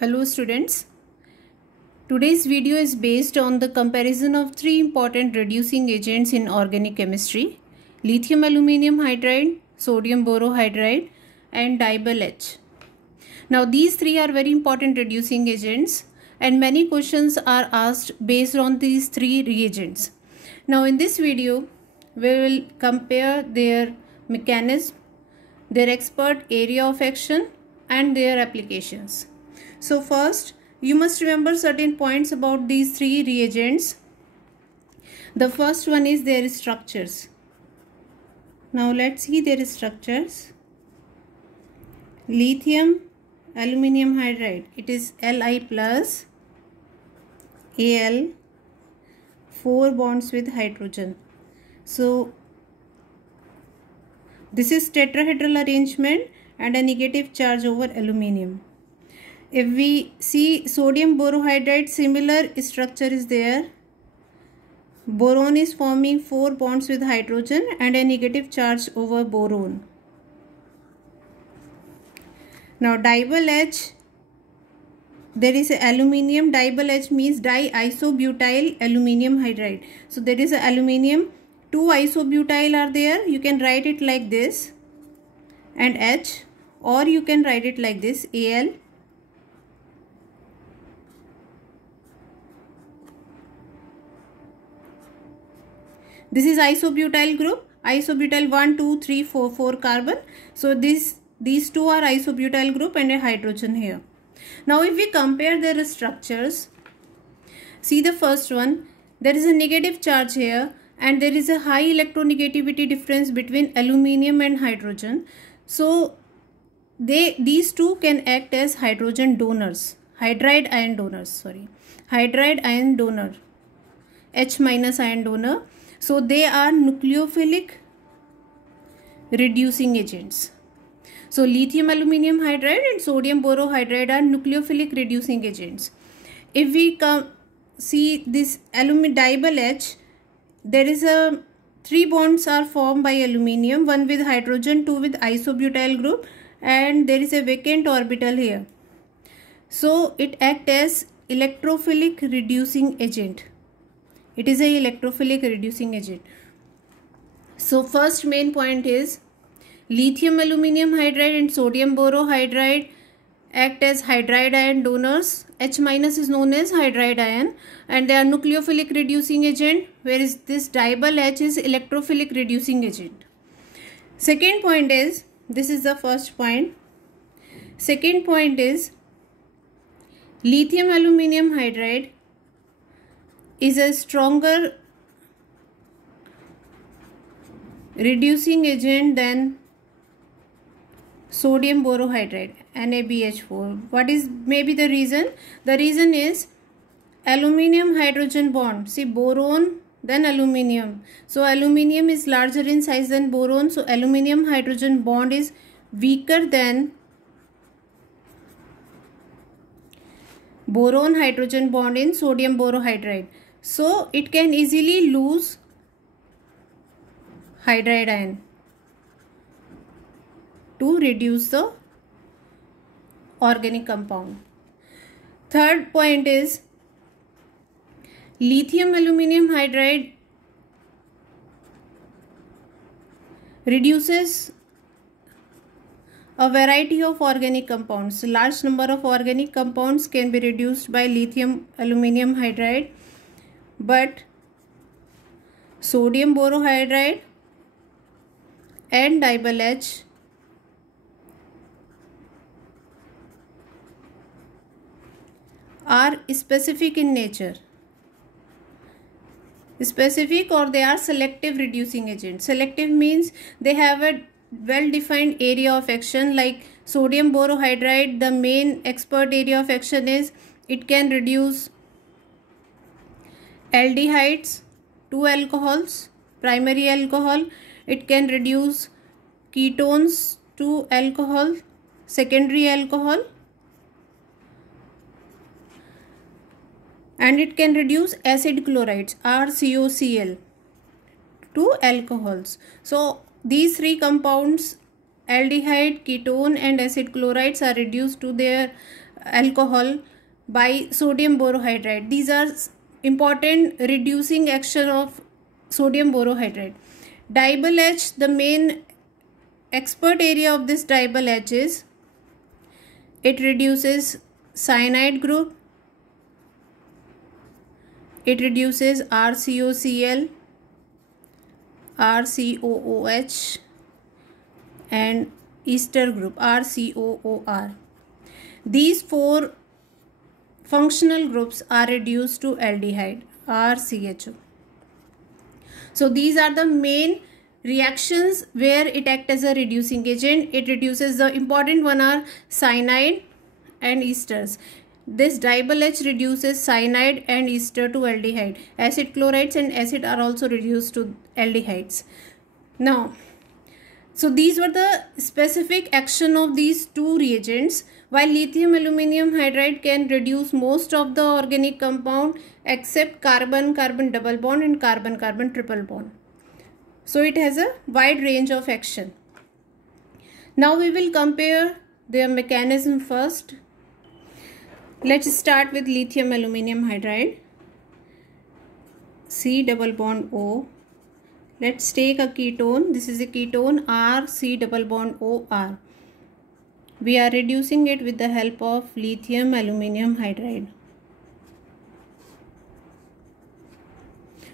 Hello students. Today's video is based on the comparison of three important reducing agents in organic chemistry: lithium aluminum hydride, sodium borohydride and dibyl H. Now these three are very important reducing agents and many questions are asked based on these three reagents. Now in this video we will compare their mechanism, their expert area of action and their applications. So first, you must remember certain points about these three reagents. The first one is their structures. Now let's see their structures. Lithium aluminum hydride, it is Li plus Al, 4 bonds with hydrogen. So this is tetrahedral arrangement and a negative charge over aluminium. If we see sodium borohydride, similar structure is there. Boron is forming 4 bonds with hydrogen and a negative charge over boron. Now dibyl H, there is aluminium. Dibyl H means diisobutyl aluminium hydride. So there is aluminium, 2 isobutyl are there. You can write it like this and H, or you can write it like this, Al. This is isobutyl group, isobutyl 1, 2, 3, 4 carbon. So these two are isobutyl group and a hydrogen here. Now if we compare their structures, see the first one, there is a negative charge here and there is a high electronegativity difference between aluminium and hydrogen. So these two can act as hydrogen donors, hydride ion donors, hydride ion donor, H minus ion donor. So they are nucleophilic reducing agents. So lithium aluminum hydride and sodium borohydride are nucleophilic reducing agents. If we see this dibyl H, there is 3 bonds are formed by aluminium, 1 with hydrogen, 2 with isobutyl group, and there is a vacant orbital here. So it acts as electrophilic reducing agent. It is a electrophilic reducing agent. So first main point is lithium aluminum hydride and sodium borohydride act as hydride ion donors. H minus is known as hydride ion and they are nucleophilic reducing agent, whereas this dibyl H is electrophilic reducing agent. Second point is, this is the first point. Second point is lithium aluminum hydride is a stronger reducing agent than sodium borohydride, NaBH4. What is maybe the reason? The reason is aluminium hydrogen bond. See, boron then aluminium. So aluminium is larger in size than boron. So aluminium hydrogen bond is weaker than boron hydrogen bond in sodium borohydride. So it can easily lose hydride ion to reduce the organic compound. Third point is lithium aluminum hydride reduces a variety of organic compounds. Large number of organic compounds can be reduced by lithium aluminum hydride, but sodium borohydride and dibyl H are specific in nature. Specific, or they are selective reducing agents. Selective means they have a well-defined area of action. Like sodium borohydride, the main expert area of action is it can reduce aldehydes, 2 alcohols, primary alcohol. It can reduce ketones, 2 alcohol, secondary alcohol, and it can reduce acid chlorides, RCOCl, 2 alcohols. So these 3 compounds, aldehyde, ketone and acid chlorides, are reduced to their alcohol by sodium borohydride. These are important reducing action of sodium borohydride. Diable H, the main expert area of this diable H is it reduces cyanide group, it reduces RCOCl, RCOOH and ester group RCOOR. These four functional groups are reduced to aldehyde RCHO. So these are the main reactions where it acts as a reducing agent. It reduces, the important one are cyanide and esters. This diable H reduces cyanide and ester to aldehyde. Acid chlorides and acid are also reduced to aldehydes. Now, so these were the specific action of these two reagents. While lithium aluminium hydride can reduce most of the organic compound except carbon-carbon double bond and carbon-carbon triple bond. So it has a wide range of action. Now we will compare their mechanism first. Let's start with lithium aluminium hydride. C double bond O. Let's take a ketone. This is a ketone R C double bond O R. We are reducing it with the help of lithium aluminium hydride.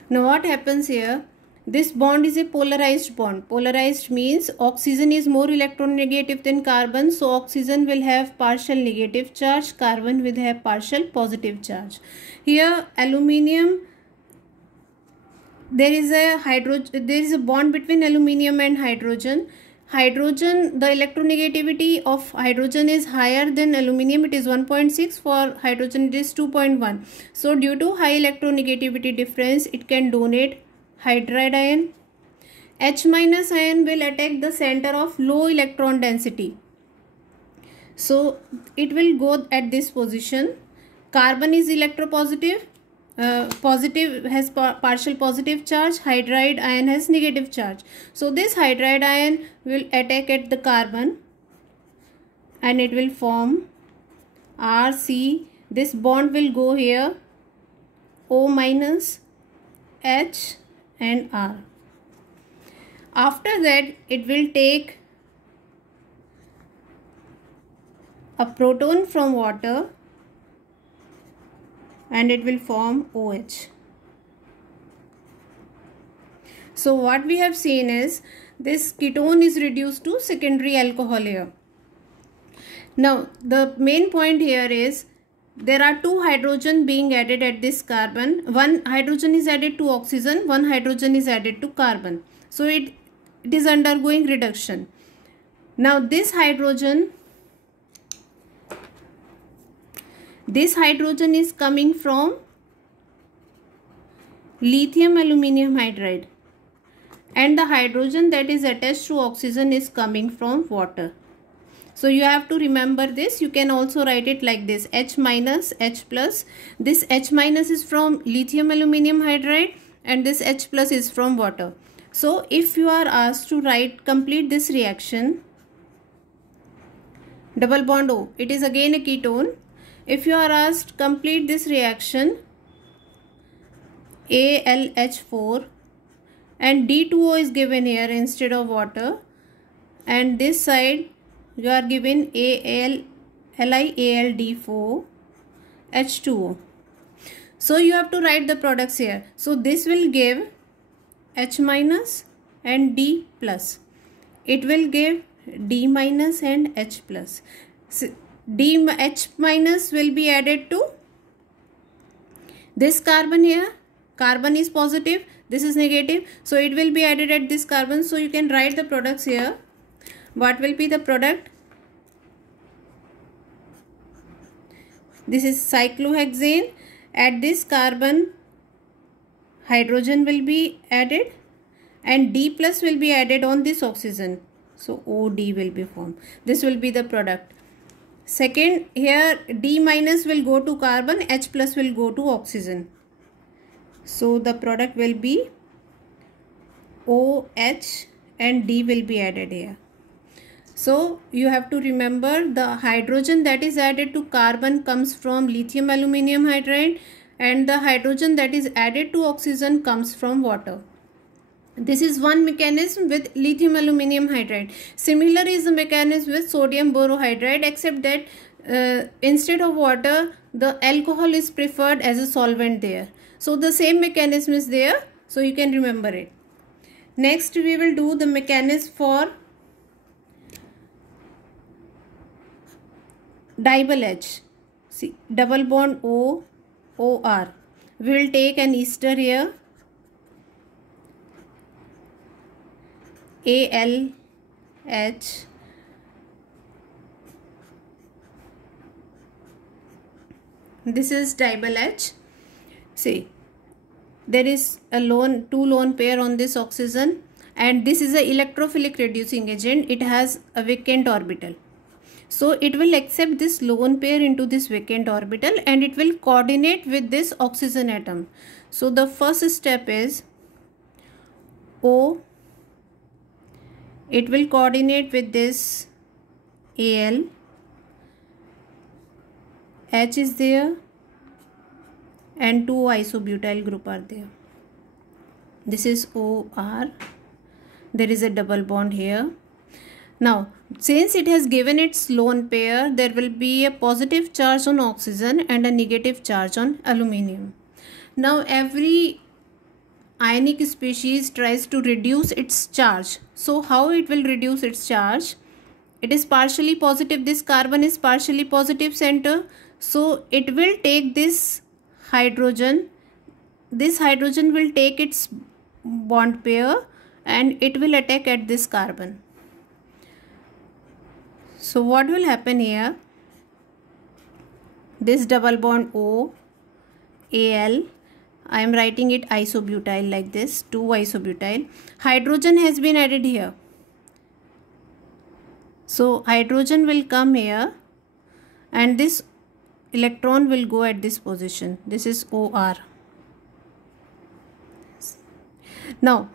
Now what happens here? This bond is a polarized bond. Polarized means oxygen is more electronegative than carbon. So oxygen will have partial negative charge. Carbon will have partial positive charge. Here aluminium, there is a bond between aluminium and hydrogen. Hydrogen, the electronegativity of hydrogen is higher than aluminium. It is 1.6. For hydrogen it is 2.1. So due to high electronegativity difference, it can donate hydride ion. H minus ion will attack the center of low electron density. So it will go at this position. Carbon is electropositive. Positive has partial positive charge. Hydride ion has negative charge. So this hydride ion will attack at the carbon and it will form RC. This bond will go here, O minus, H and R. After that it will take a proton from water and it will form OH. So what we have seen is this ketone is reduced to secondary alcohol here. Now the main point here is there are two hydrogen being added at this carbon. One hydrogen is added to oxygen, one hydrogen is added to carbon. So it is undergoing reduction. Now this hydrogen is coming from lithium aluminium hydride and the hydrogen that is attached to oxygen is coming from water. So you have to remember this. You can also write it like this: H minus, H plus. This H minus is from lithium aluminium hydride and this H plus is from water. So if you are asked to complete this reaction, double bond O, it is again a ketone. If you are asked complete this reaction, AlH4 and D2O is given here instead of water, and this side you are given LiAlD4 H2O. So you have to write the products here. So this will give H minus and D plus. It will give D minus and H plus. So H minus will be added to this carbon here. Carbon is positive, this is negative. So it will be added at this carbon. So you can write the products here. What will be the product? This is cyclohexane. At this carbon, hydrogen will be added and D plus will be added on this oxygen. So OD will be formed. This will be the product. Second, here D minus will go to carbon, H plus will go to oxygen. So the product will be OH and D will be added here. So you have to remember the hydrogen that is added to carbon comes from lithium aluminum hydride, and the hydrogen that is added to oxygen comes from water. This is one mechanism with lithium aluminum hydride. Similar is the mechanism with sodium borohydride, except that instead of water, the alcohol is preferred as a solvent there. So the same mechanism is there, so you can remember it. Next we will do the mechanism for double H. See, double bond O, OR. We will take an ester here, ALH. This is double H. See, there is a two lone pair on this oxygen, and this is a electrophilic reducing agent. It has a vacant orbital. So it will accept this lone pair into this vacant orbital, and it will coordinate with this oxygen atom. So the first step is O. It will coordinate with this Al. H is there, and two isobutyl group are there. This is OR. There is a double bond here. Now, since it has given its lone pair, there will be a positive charge on oxygen and a negative charge on aluminium. Now, every ionic species tries to reduce its charge. So, how it will reduce its charge? It is partially positive. This carbon is partially positive center. So, it will take this hydrogen. This hydrogen will take its bond pair and it will attack at this carbon. So what will happen here? This double bond O, Al, I am writing it isobutyl like this, 2 isobutyl. Hydrogen has been added here. So hydrogen will come here and this electron will go at this position. This is OR. Now,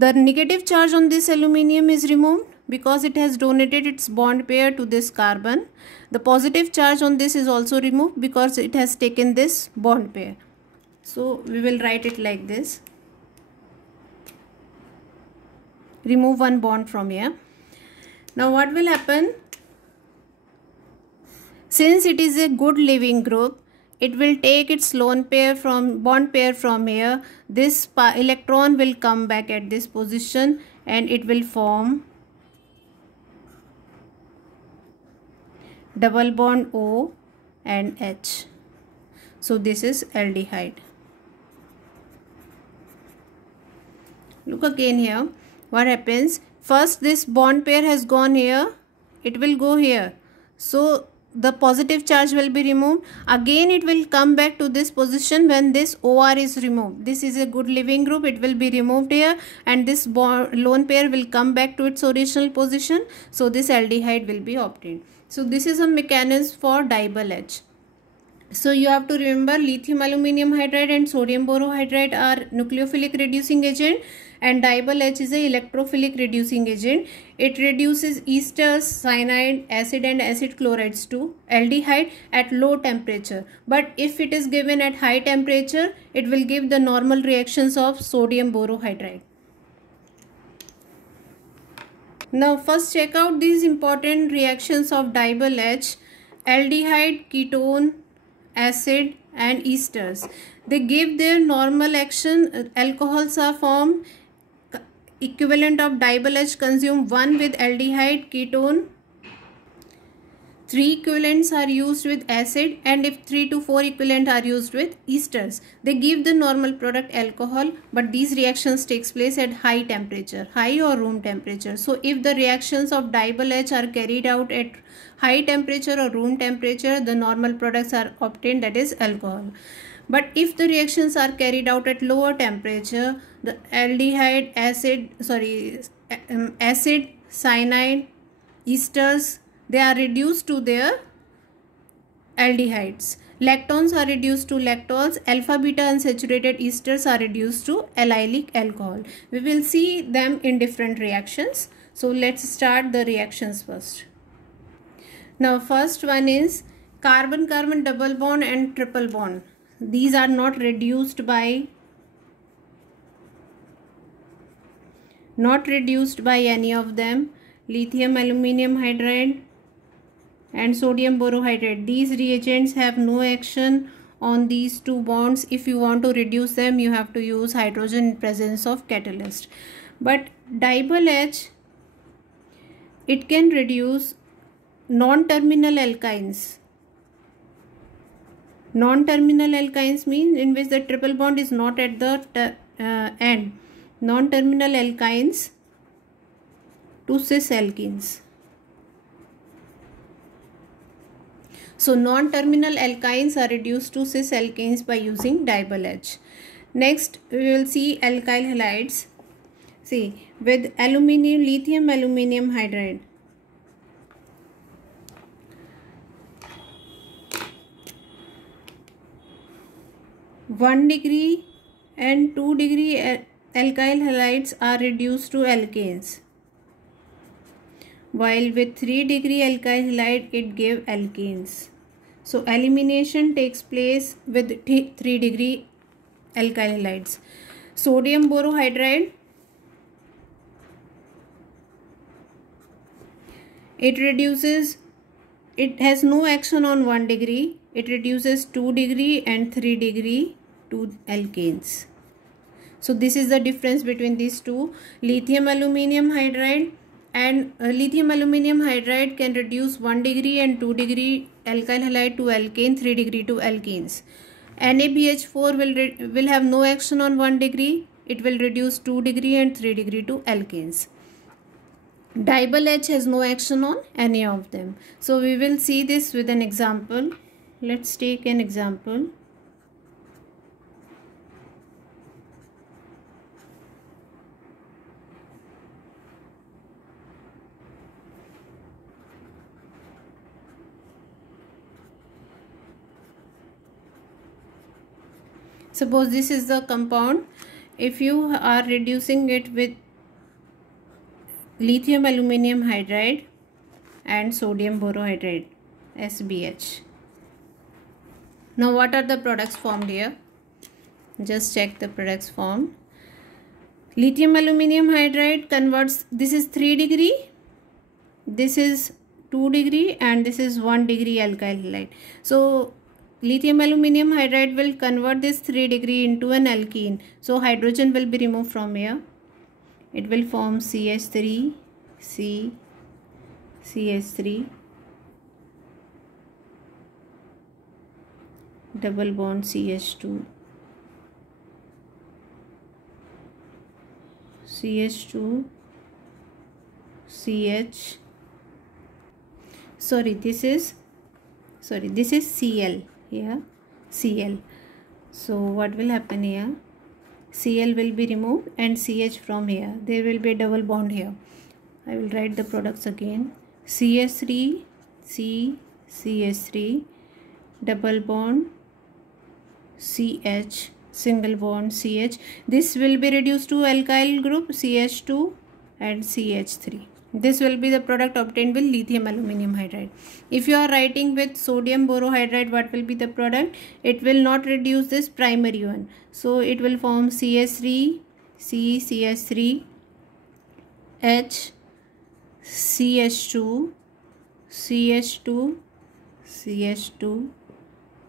the negative charge on this aluminium is removed because it has donated its bond pair to this carbon. The positive charge on this is also removed because it has taken this bond pair. So we will write it like this. Remove one bond from here. Now what will happen? Since it is a good leaving group, it will take its lone pair from bond pair from here. This electron will come back at this position and it will form double bond O and H. So this is aldehyde. Look again here. What happens? First this bond pair has gone here. It will go here. So the positive charge will be removed. Again it will come back to this position when this OR is removed. This is a good leaving group. It will be removed here and this lone pair will come back to its original position. So this aldehyde will be obtained. So this is a mechanism for double H. So you have to remember lithium aluminum hydride and sodium borohydride are nucleophilic reducing agent, and double H is a electrophilic reducing agent. It reduces esters, cyanide, acid and acid chlorides to aldehyde at low temperature. But if it is given at high temperature, it will give the normal reactions of sodium borohydride. Now first check out these important reactions of double H: aldehyde, ketone, acid and esters. They give their normal action. Alcohols are formed. Equivalent of double H consume 1 with aldehyde, ketone. 3 equivalents are used with acid, and if 3 to 4 equivalent are used with esters, they give the normal product alcohol, but these reactions takes place at high temperature, high or room temperature. So if the reactions of double H are carried out at high temperature or room temperature, the normal products are obtained, that is alcohol. But if the reactions are carried out at lower temperature, the aldehyde, acid, cyanide, esters, they are reduced to their aldehydes. Lactones are reduced to lactols. Alpha beta unsaturated esters are reduced to allylic alcohol. We will see them in different reactions. So let's start the reactions first. Now first one is carbon-carbon double bond and triple bond. These are not reduced by any of them. Lithium aluminum hydride and sodium borohydride. These reagents have no action on these two bonds. If you want to reduce them, you have to use hydrogen in presence of catalyst. But diable H, it can reduce non-terminal alkynes. Non-terminal alkynes means in which the triple bond is not at the end. Non-terminal alkynes to cis alkenes. So non-terminal alkynes are reduced to cis alkenes by using diable H. Next we will see alkyl halides. See, with lithium aluminum hydride, (1 degree and 2 degree alkyl halides are reduced to alkanes, while with 3 degree alkyl halide it gave alkenes. So elimination takes place with 3 degree alkyl halides. Sodium borohydride, it has no action on 1 degree. It reduces 2 degree and 3 degree to alkanes. So this is the difference between these two. Lithium aluminum hydride and lithium aluminum hydride can reduce 1 degree and 2 degree alkyl halide to alkane, 3 degree to alkenes. NaBH4 will have no action on 1 degree. It will reduce 2 degree and 3 degree to alkenes. Diable H has no action on any of them. So we will see this with an example. Let's take an example. Suppose this is the compound. If you are reducing it with lithium aluminum hydride and sodium borohydride, SBH. Now what are the products formed here? Just check the products formed. Lithium aluminum hydride converts, this is 3 degree, this is 2 degree and this is 1 degree alkyl halide. So lithium aluminum hydride will convert this 3 degree into an alkene. So hydrogen will be removed from here. It will form CH3, CH3, double bond CH2, CH2, CH. This is Cl here, Cl. So what will happen here? Cl will be removed and CH from here. There will be a double bond here. I will write the products again. CH3, CH3, double bond CH, single bond CH. This will be reduced to alkyl group CH2 and CH3. This will be the product obtained with lithium aluminum hydride. If you are writing with sodium borohydride, what will be the product? It will not reduce this primary one. So it will form CH3, CH3, H, CH2, CH2, CH2,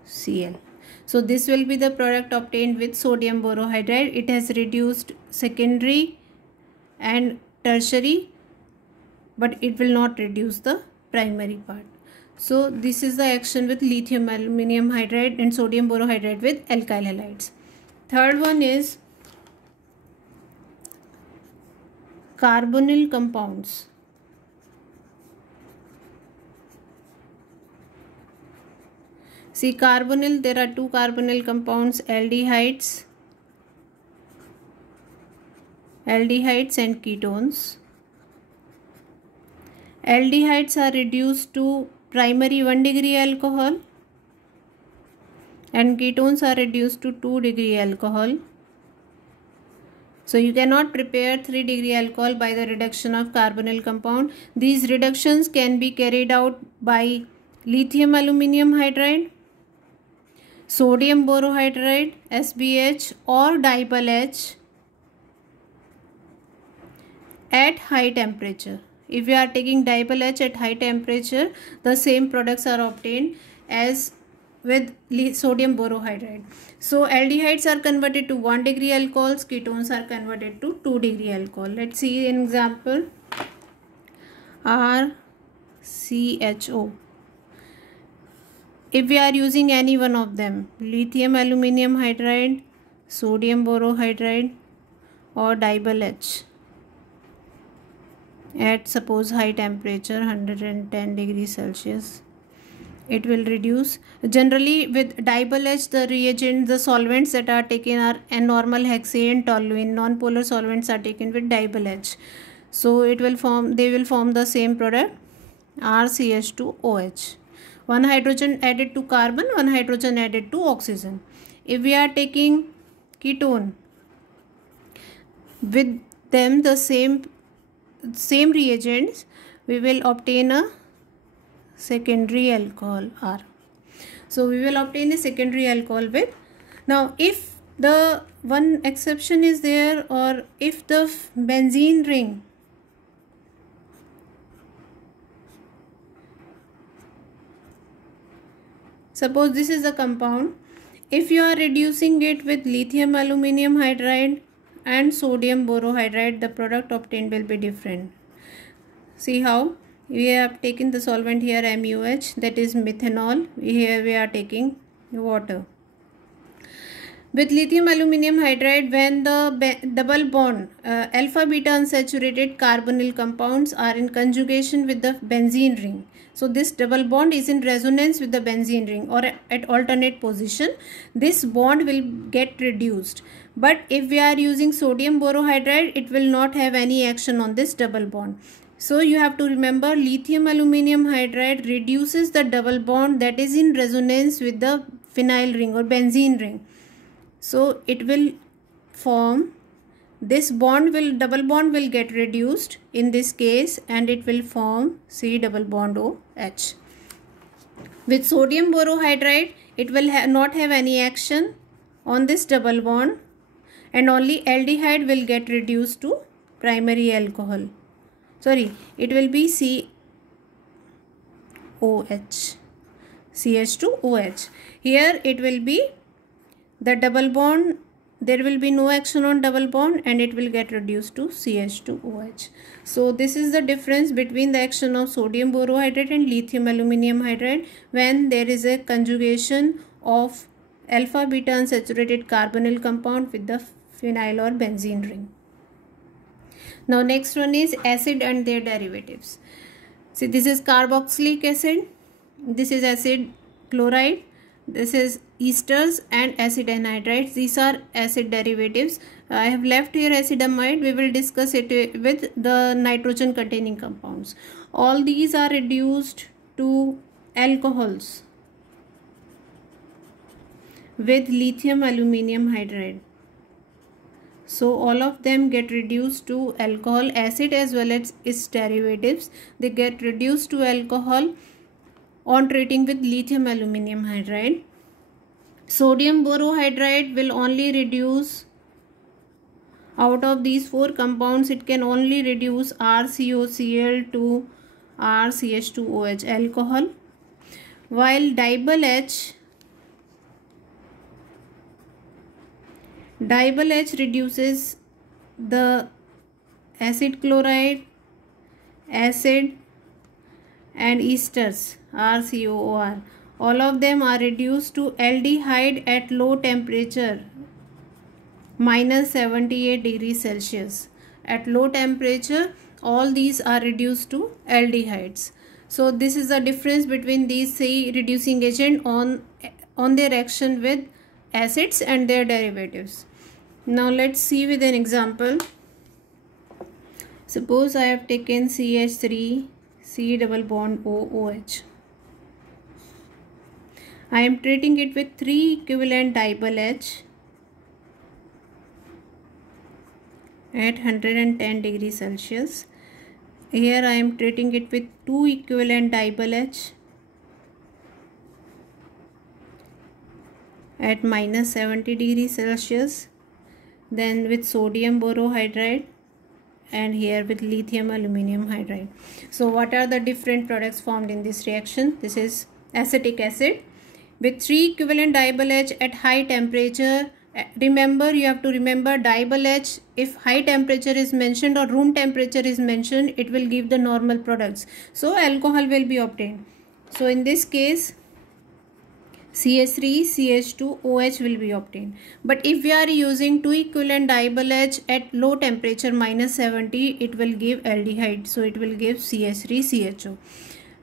Cl. So this will be the product obtained with sodium borohydride. It has reduced secondary and tertiary, but it will not reduce the primary part. So this is the action with lithium aluminum hydride and sodium borohydride with alkyl halides. Third one is carbonyl compounds. See, carbonyl, there are two carbonyl compounds, aldehydes and ketones. Aldehydes are reduced to primary 1 degree alcohol and ketones are reduced to 2 degree alcohol. So you cannot prepare 3-degree alcohol by the reduction of carbonyl compound. These reductions can be carried out by lithium aluminium hydride, sodium borohydride SBH, or dipel H at high temperature. If we are taking dipel H at high temperature, the same products are obtained as with sodium borohydride. So aldehydes are converted to 1-degree alcohols, ketones are converted to 2-degree alcohol. Let's see an example. RCHO. If we are using any one of them, lithium aluminium hydride, sodium borohydride, or dipel H at suppose high temperature 110 degrees Celsius, it will reduce. Generally with dipel H, the reagent, the solvents that are taken are normal hexane, toluene. Non-polar solvents are taken with dipel H. So they will form the same product, RCH2OH. One hydrogen added to carbon, one hydrogen added to oxygen. If we are taking ketone, with them the same reagents, we will obtain a secondary alcohol R. So we will obtain a secondary alcohol with. Now if the one exception is there, or if the benzene ring suppose this is a compound, if you are reducing it with lithium aluminium hydride and sodium borohydride, the product obtained will be different. See how we have taken the solvent here MuH, that is methanol. Here we are taking water. With lithium aluminium hydride, when the double bond alpha beta unsaturated carbonyl compounds are in conjugation with the benzene ring, so this double bond is in resonance with the benzene ring or at alternate position, this bond will get reduced. But if we are using sodium borohydride, it will not have any action on this double bond. So you have to remember, lithium aluminium hydride reduces the double bond that is in resonance with the phenyl ring or benzene ring. So it will form this double bond will get reduced in this case, and it will form C double bond OH. With sodium borohydride, it will not have any action on this double bond, and only aldehyde will get reduced to primary alcohol. Sorry, it will be COH, CH2OH. Here it will be the double bond, there will be no action on double bond, and it will get reduced to CH2OH. So this is the difference between the action of sodium borohydride and lithium aluminium hydride when there is a conjugation of alpha beta unsaturated carbonyl compound with the phenyl or benzene ring. Now next one is acid and their derivatives. See, this is carboxylic acid, this is acid chloride, this is esters and acid anhydrides. These are acid derivatives. I have left here acidamide. We will discuss it with the nitrogen containing compounds. All these are reduced to alcohols with lithium aluminium hydride. So all of them get reduced to alcohol. Acid as well as its derivatives, they get reduced to alcohol on treating with lithium aluminium hydride. Sodium borohydride will only reduce, out of these 4 compounds, it can only reduce RCOCl to RCH2OH alcohol, while dipel H reduces the acid chloride, acid and esters, RCOOR. All of them are reduced to aldehyde at low temperature, minus 78 degrees Celsius. At low temperature, all these are reduced to aldehydes. So this is the difference between these 3 reducing agents on their action with acids and their derivatives. Now let's see with an example. Suppose I have taken CH3, C double bond OOH. I am treating it with 3 equivalent dipel H at 110 degrees Celsius. Here I am treating it with two equivalent diol H at minus 70 degrees Celsius, then with sodium borohydride, and here with lithium aluminium hydride. So what are the different products formed in this reaction? This is acetic acid with three equivalent diol H at high temperature. Remember, you have to remember diol H, if high temperature is mentioned or room temperature is mentioned, it will give the normal products. So alcohol will be obtained. So in this case, CH3, CH2, OH will be obtained. But if we are using two equivalent diol H at low temperature minus 70, it will give aldehyde. So it will give CH3, CHO.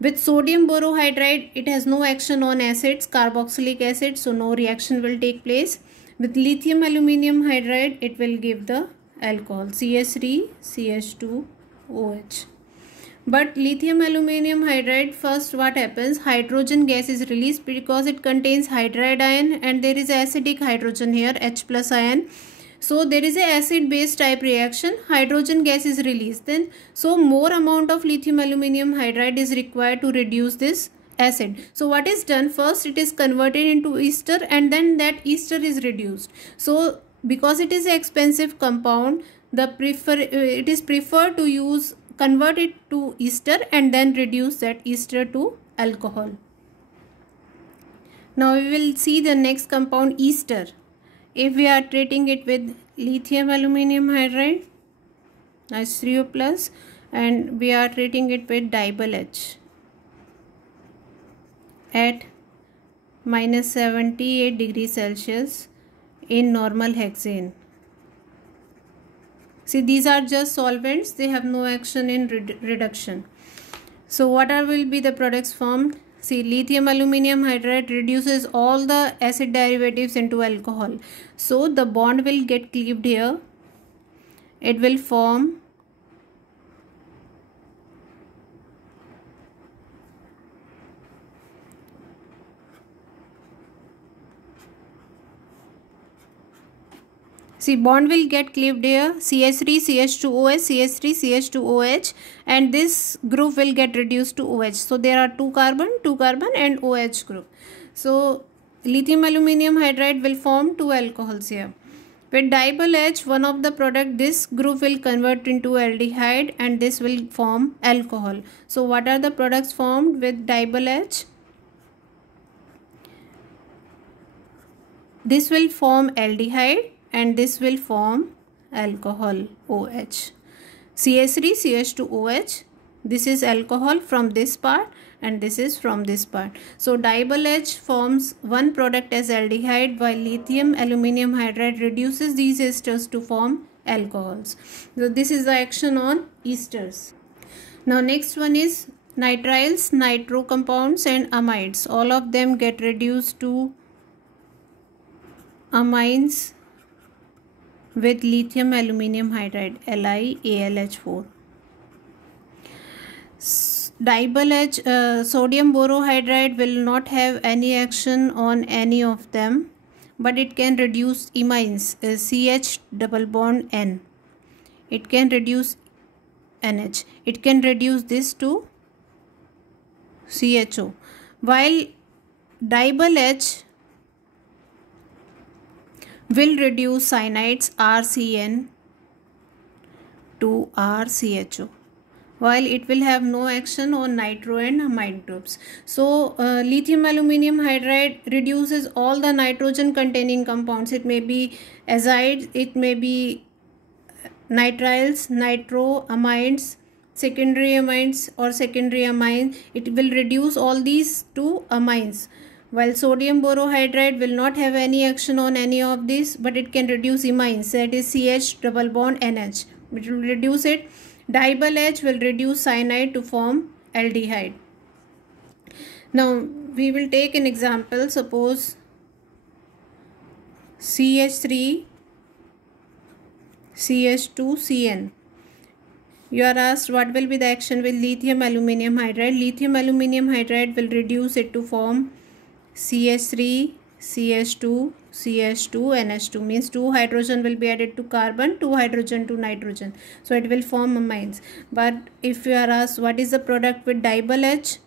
With sodium borohydride, it has no action on acids, carboxylic acid, so no reaction will take place. With lithium aluminium hydride, it will give the alcohol CH3, CH2, OH. But lithium aluminium hydride, first what happens, hydrogen gas is released because it contains hydride ion and there is acidic hydrogen here, H plus ion. So there is a acid base type reaction, hydrogen gas is released, then so more amount of lithium aluminium hydride is required to reduce this acid. So what is done, first it is converted into ester and then that ester is reduced. So because it is an expensive compound, it is preferred to convert it to ester and then reduce that ester to alcohol. Now we will see the next compound, ester. If we are treating it with lithium aluminium hydride, H3O plus, and we are treating it with diol H at minus 78 degrees Celsius in normal hexane. See, these are just solvents, they have no action in reduction. So what will be the products formed? See, lithium aluminium hydride reduces all the acid derivatives into alcohol. So the bond will get cleaved here. It will form bond will get cleaved here, CH3, CH2OH, CH3, CH2OH, and this group will get reduced to OH. So there are two carbon and OH group. So lithium aluminium hydride will form two alcohols here. With diol H, one of the product, this group will convert into aldehyde and this will form alcohol. So what are the products formed with diol H? This will form aldehyde and this will form alcohol, OH. CH3, CH2OH, this is alcohol from this part and this is from this part. So diol H forms one product as aldehyde while lithium aluminium hydride reduces these esters to form alcohols. So this is the action on esters. Now next one is nitriles, nitro compounds and amides. All of them get reduced to amines with lithium aluminium hydride, LiAlH4. Diol H, sodium borohydride will not have any action on any of them, but it can reduce imines, CH double bond N. It can reduce NH. It can reduce this to CHO. While diol H will reduce cyanides RCN to RCHO, while it will have no action on nitro and amide groups. So lithium aluminium hydride reduces all the nitrogen containing compounds. It may be azides, it may be nitriles, nitro, amides, secondary amides or secondary amines. It will reduce all these to amines. While sodium borohydride will not have any action on any of these, but it can reduce imines, that is CH double bond NH. It will reduce it. Diol H will reduce cyanide to form aldehyde. Now we will take an example. Suppose CH3 CH2CN. You are asked what will be the action with lithium aluminium hydride. Lithium aluminium hydride will reduce it to form CH3 CH2, CH2, NH2 means 2 hydrogen will be added to carbon, 2 hydrogen to nitrogen. So it will form amines. But if you are asked what is the product with diable H,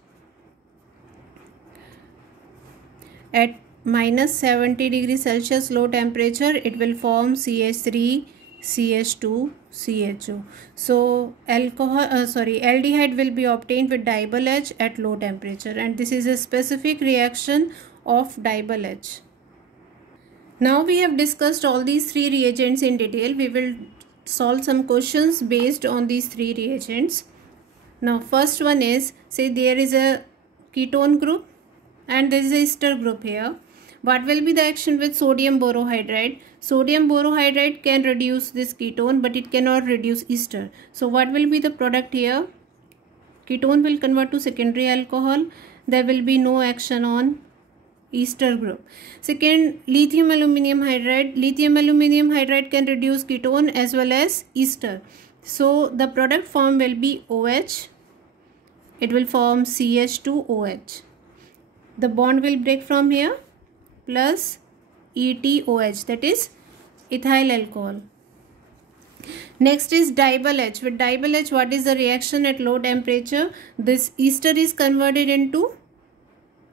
at minus 70 degrees Celsius low temperature, it will form CH3, CH2, CHO. So aldehyde will be obtained with diable H at low temperature, and this is a specific reaction of diable H. Now we have discussed all these three reagents in detail. We will solve some questions based on these three reagents. Now first one is, say there is a ketone group and there is a ester group here. What will be the action with sodium borohydride? Sodium borohydride can reduce this ketone, but it cannot reduce ester. So what will be the product here? Ketone will convert to secondary alcohol. There will be no action on ester group. Second, lithium aluminium hydride. Lithium aluminium hydride can reduce ketone as well as ester. So the product form will be OH. It will form CH2OH. The bond will break from here, plus ETOH, that is ethyl alcohol. Next is diable H. With diable H, what is the reaction at low temperature? This ester is converted into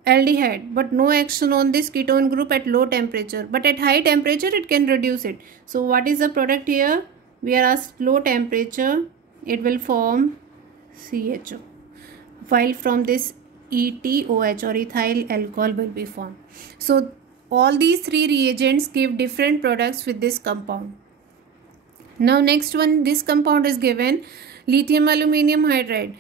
aldehyde, but no action on this ketone group at low temperature. But at high temperature, it can reduce it. So what is the product here? We are asked low temperature, it will form CHO. While from this ETOH or ethyl alcohol will be formed. So all these three reagents give different products with this compound. Now next one, this compound is given lithium aluminium hydride.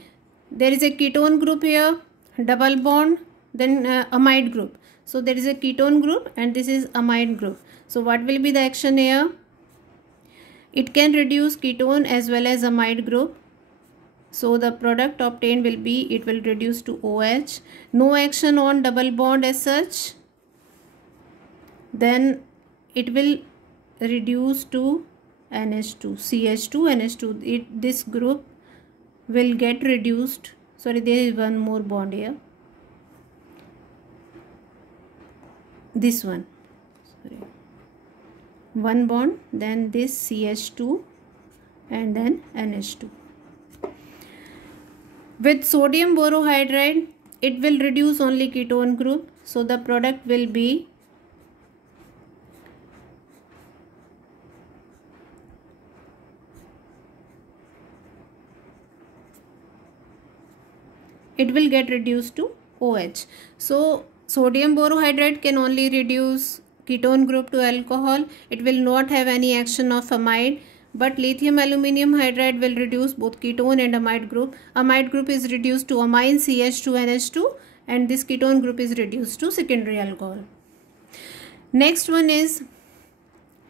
There is a ketone group here, double bond, then amide group. So there is a ketone group and this is amide group. So what will be the action here? It can reduce ketone as well as amide group. So the product obtained will be, it will reduce to OH. No action on double bond as such. Then it will reduce to NH2, CH2, NH2. This group will get reduced. Sorry, there is one more bond here. This one. Sorry. One bond, then this CH2 and then NH2. With sodium borohydride, it will reduce only ketone group. So the product will be it will get reduced to OH. So sodium borohydride can only reduce ketone group to alcohol. It will not have any action of amide. But lithium aluminium hydride will reduce both ketone and amide group. Amide group is reduced to amine CH2NH2 and this ketone group is reduced to secondary alcohol. Next one is,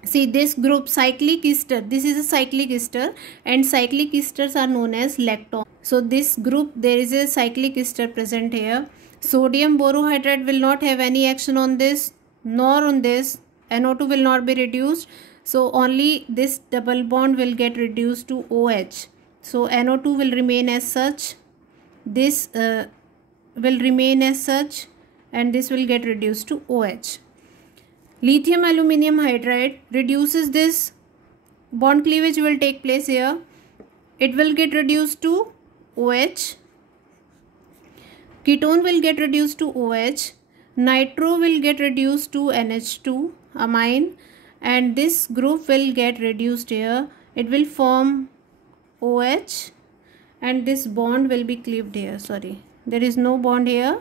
see this group cyclic ester. This is a cyclic ester and cyclic esters are known as lactone. So this group, there is a cyclic ester present here. Sodium borohydride will not have any action on this nor on this. NO2 will not be reduced. So only this double bond will get reduced to OH. So NO2 will remain as such. This will remain as such and this will get reduced to OH. Lithium aluminium hydride reduces this. Bond cleavage will take place here. It will get reduced to OH. Ketone will get reduced to OH. Nitro will get reduced to NH2 amine. And this group will get reduced here. It will form OH and this bond will be cleaved here. Sorry, there is no bond here.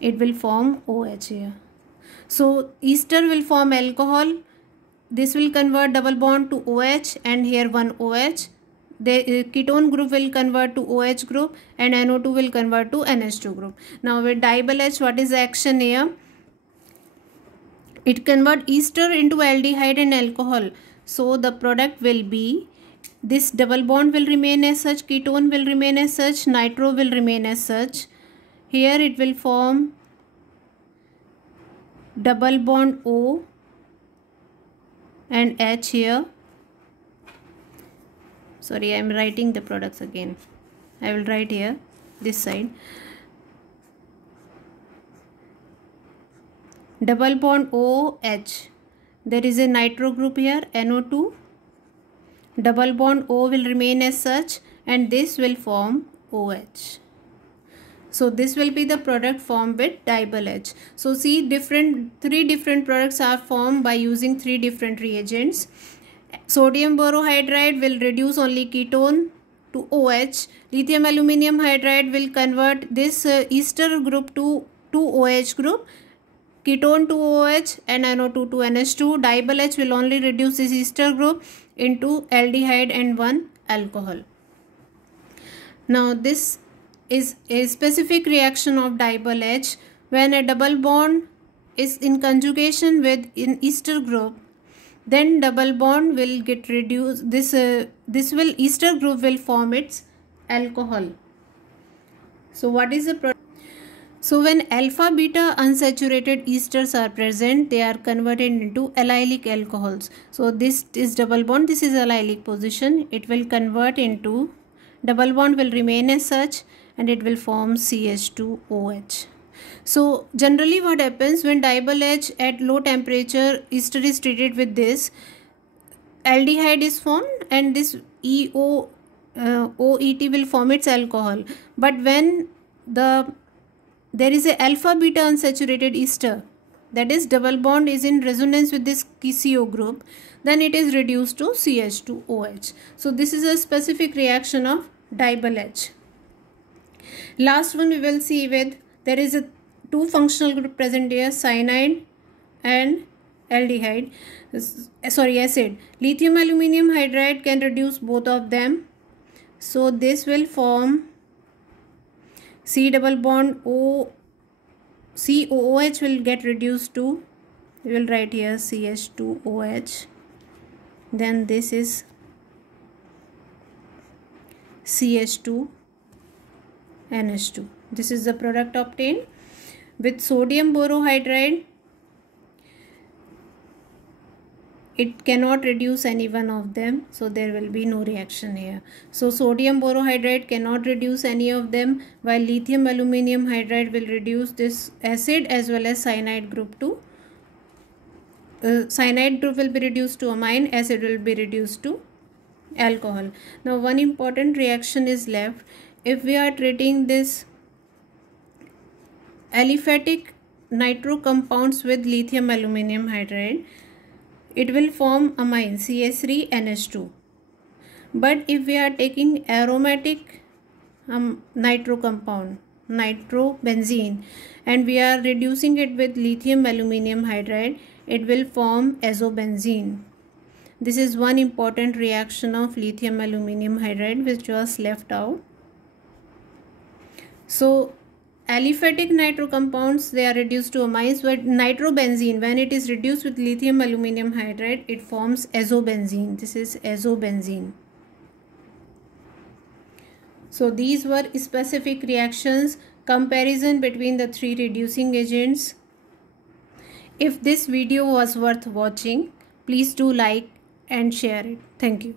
It will form OH here. So ester will form alcohol. This will convert double bond to OH and here one OH. The ketone group will convert to OH group and NO2 will convert to NH2 group. Now with diable H, what is the action here? It converts ester into aldehyde and alcohol. So the product will be, this double bond will remain as such, ketone will remain as such, nitro will remain as such. Here it will form double bond O and H here. Sorry, I am writing the products again. I will write here, this side. double bond OH. There is a nitro group here, NO2. Double bond O will remain as such, and this will form OH. So this will be the product formed with diable H. So see, three different products are formed by using three different reagents. Sodium borohydride will reduce only ketone to OH. Lithium aluminium hydride will convert this ester group to OH group, ketone to OH, and NO2 to NH2. Diable H will only reduce this ester group into aldehyde and one alcohol. Now this is a specific reaction of diable H. When a double bond is in conjugation with an ester group, then double bond will get reduced. Ester group will form its alcohol. So what is the product? So when alpha beta unsaturated esters are present, they are converted into allylic alcohols. So this is double bond, this is allylic position. It will convert into, double bond will remain as such, and it will form CH2OH. So generally what happens when diable H at low temperature ester is treated with this, aldehyde is formed and this OET will form its alcohol. But when there is a alpha beta unsaturated ester, that is double bond is in resonance with this CO group, then it is reduced to CH2OH. So this is a specific reaction of diable H. Last one we will see with, there is a two functional group present here, cyanide and acid. Lithium aluminium hydride can reduce both of them. So this will form C double bond O, COOH will get reduced to, we will write here CH2OH. Then this is CH2NH2. This is the product obtained. With sodium borohydride, it cannot reduce any one of them, so there will be no reaction here. So sodium borohydride cannot reduce any of them, while lithium aluminium hydride will reduce this acid as well as cyanide group to cyanide group will be reduced to amine, acid will be reduced to alcohol. Now one important reaction is left. If we are treating this aliphatic nitro compounds with lithium aluminium hydride, it will form amine CH3NH2. But if we are taking aromatic nitro compound, nitrobenzene, and we are reducing it with lithium aluminium hydride, it will form azobenzene. This is one important reaction of lithium aluminium hydride which was left out. So aliphatic nitro compounds, they are reduced to amines, but nitrobenzene, when it is reduced with lithium aluminium hydride, it forms azobenzene. This is azobenzene. So these were specific reactions, comparison between the three reducing agents. If this video was worth watching, please do like and share it. Thank you.